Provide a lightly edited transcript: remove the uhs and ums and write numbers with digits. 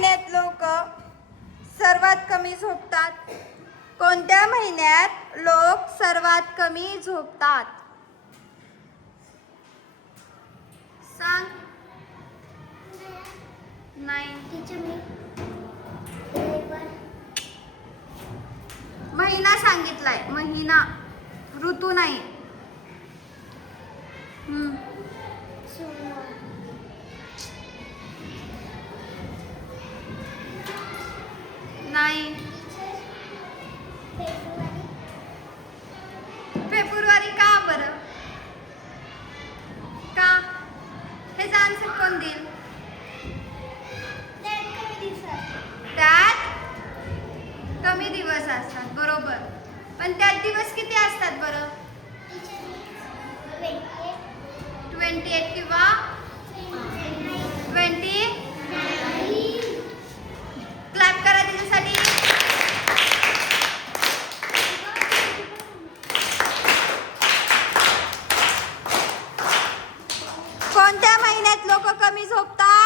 महिन्यात लोक सर्वात कमी झोपतात? कोणत्या महिन्यात लोक सर्वात कमी झोपतात? सांग. नाही. महिना सांगितलाय, महिना, ऋतू नाही. नाही. फेब्रुवारी का बरं? का? हे आन्सर कोण देईल? त्यात कमी दिवस असतात, बरोबर. पण त्यात दिवस किती असतात बरं? 28 किंवा 20. क्लॅप करा त्याच्यासाठी. कोणत्या महिन्यात लोक कमी झोपतात?